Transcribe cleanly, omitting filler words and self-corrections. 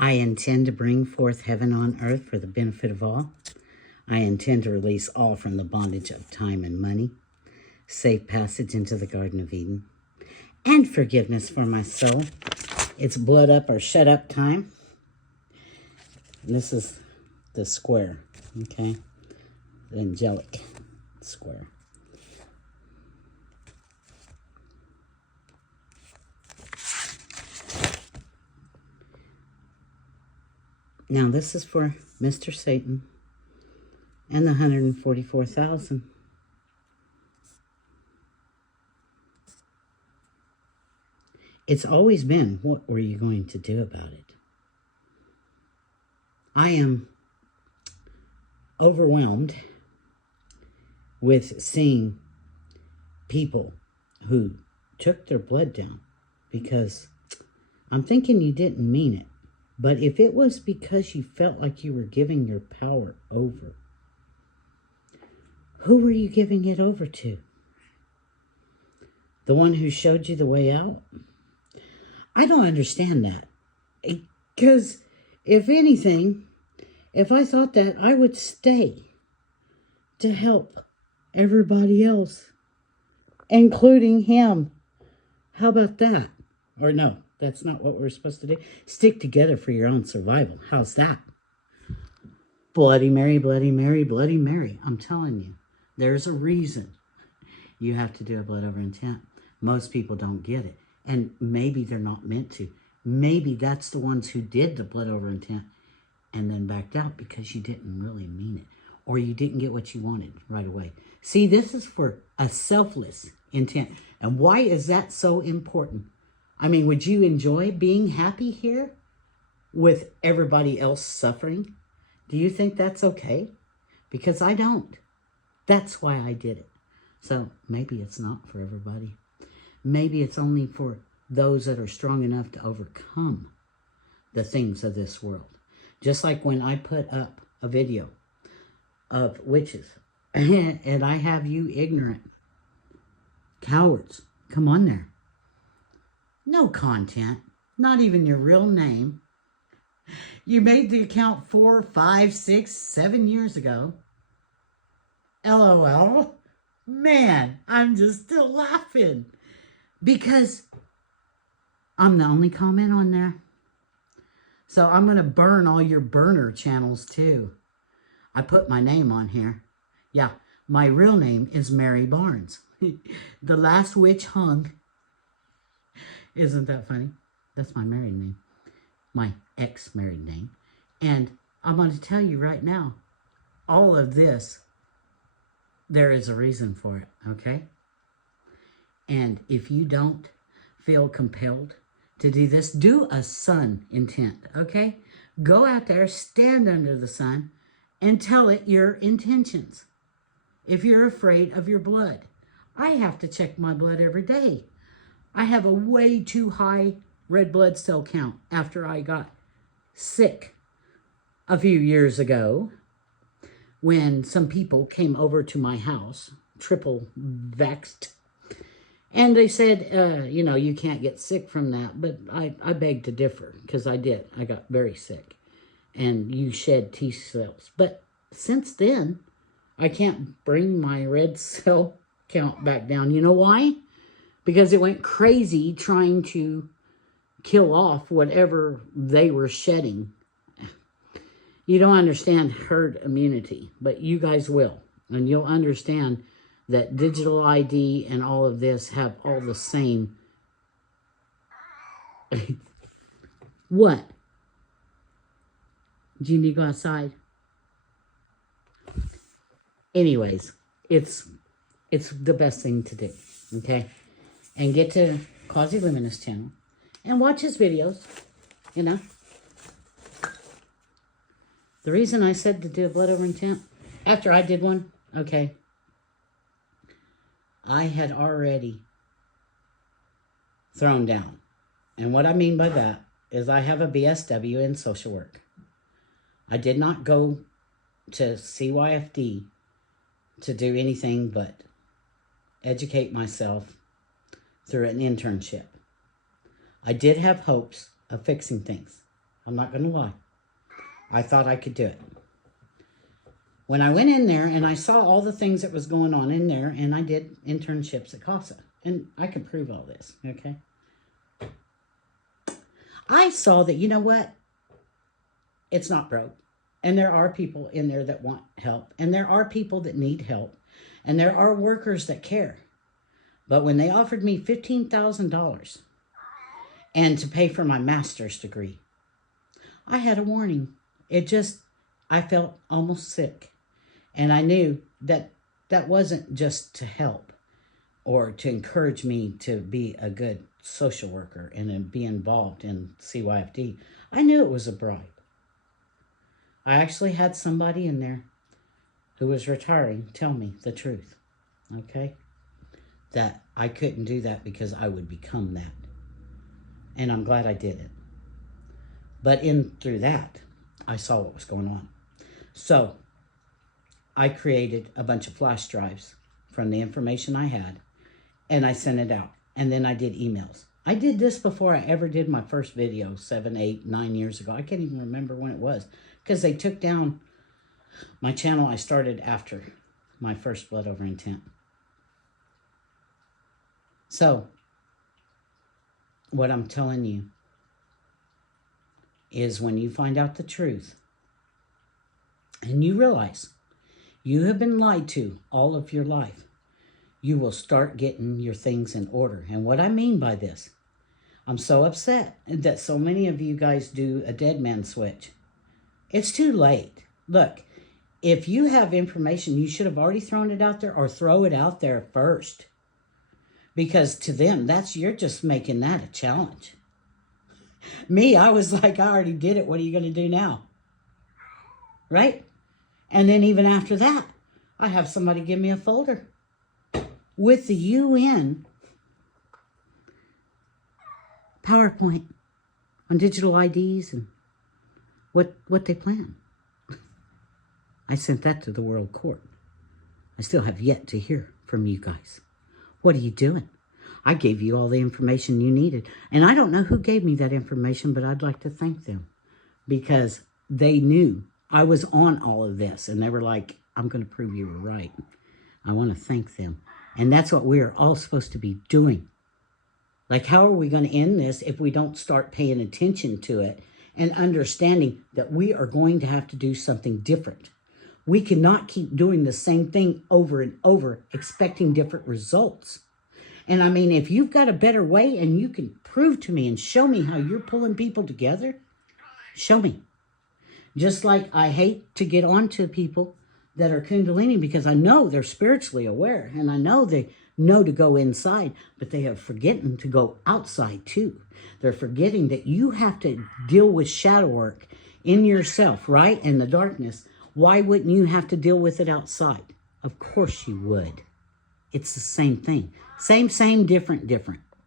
I intend to bring forth heaven on earth for the benefit of all. I intend to release all from the bondage of time and money, safe passage into the Garden of Eden, and forgiveness for my soul. It's blood up or shut up time. And this is the square, okay? The angelic square. Now this is for Mr. Satan and the 144,000. It's always been, what were you going to do about it? I am overwhelmed with seeing people who took their blood down because I'm thinking you didn't mean it. But if it was because you felt like you were giving your power over, who were you giving it over to? The one who showed you the way out? I don't understand that. Because if anything, if I thought that, I would stay to help everybody else, including him. How about that? Or no, that's not what we're supposed to do. Stick together for your own survival. How's that? Bloody Mary, Bloody Mary, Bloody Mary. I'm telling you, there's a reason you have to do a blood over intent. Most people don't get it. And maybe they're not meant to. Maybe that's the ones who did the blood over intent and then backed out because you didn't really mean it. Or you didn't get what you wanted right away. See, this is for a selfless intent. And why is that so important? I mean, would you enjoy being happy here with everybody else suffering? Do you think that's okay? Because I don't. That's why I did it. So maybe it's not for everybody. Maybe it's only for those that are strong enough to overcome the things of this world. Just like when I put up a video of witches and I have you ignorant cowards come on there. No content, not even your real name. You made the account 4, 5, 6, 7 years ago. LOL. Man, I'm just still laughing. Because I'm the only comment on there. So I'm going to burn all your burner channels too. I put my name on here. Yeah, my real name is Mary Barnes. The last witch hung. Isn't that funny? That's my married name. My ex-married name. And I'm going to tell you right now, all of this, there is a reason for it, okay? And if you don't feel compelled to do this, do a sun intent, okay? Go out there, stand under the sun, and tell it your intentions. If you're afraid of your blood. I have to check my blood every day. I have a way too high red blood cell count after I got sick a few years ago when some people came over to my house, triple vaxxed, and they said, you know, you can't get sick from that. But I beg to differ because I did. I got very sick. And you shed T cells. But since then, I can't bring my red cell count back down. You know why? Because it went crazy trying to kill off whatever they were shedding. You don't understand herd immunity, but you guys will. And you'll understand that digital ID and all of this have all the same. What? Do you need to go outside? Anyways, it's the best thing to do, okay? And get to Quasi-Luminous channel and watch his videos, you know. The reason I said to do a blood over intent, after I did one, okay, I had already thrown down. And what I mean by that is I have a BSW in social work. I did not go to CYFD to do anything but educate myself through an internship. I did have hopes of fixing things. I'm not going to lie. I thought I could do it. When I went in there and I saw all the things that was going on in there, and I did internships at CASA, and I can prove all this, okay? I saw that, you know what? It's not broke. And there are people in there that want help. And there are people that need help. And there are workers that care. But when they offered me $15,000 and to pay for my master's degree, I had a warning. I felt almost sick. And I knew that that wasn't just to help or to encourage me to be a good social worker and be involved in CYFD. I knew it was a bribe. I actually had somebody in there who was retiring tell me the truth, okay? That I couldn't do that because I would become that. And I'm glad I did it. But through that, I saw what was going on. So I created a bunch of flash drives from the information I had, and I sent it out. And then I did emails. I did this before I ever did my first video 7, 8, 9 years ago. I can't even remember when it was, because they took down my channel. I started after my first Blood Over Intent. So what I'm telling you is, when you find out the truth and you realize you have been lied to all of your life, you will start getting your things in order. And what I mean by this, I'm so upset that so many of you guys do a dead man switch. It's too late. Look, if you have information, you should have already thrown it out there, or throw it out there first. Because to them, you're just making that a challenge. Me, I was like, I already did it. What are you going to do now? Right? And then even after that, I have somebody give me a folder with the UN PowerPoint on digital IDs and what they plan. I sent that to the World Court. I still have yet to hear from you guys. What are you doing? I gave you all the information you needed. And I don't know who gave me that information, but I'd like to thank them, because they knew I was on all of this. And they were like, I'm going to prove you were right. I want to thank them. And that's what we are all supposed to be doing. Like, how are we going to end this if we don't start paying attention to it and understanding that we are going to have to do something different? We cannot keep doing the same thing over and over, expecting different results. And I mean, if you've got a better way and you can prove to me and show me how you're pulling people together, show me. Just like I hate to get on to people that are Kundalini, because I know they're spiritually aware and I know they know to go inside, but they have forgotten to go outside too. They're forgetting that you have to deal with shadow work in yourself, right? In the darkness. Why wouldn't you have to deal with it outside? Of course you would. It's the same thing. Same, different.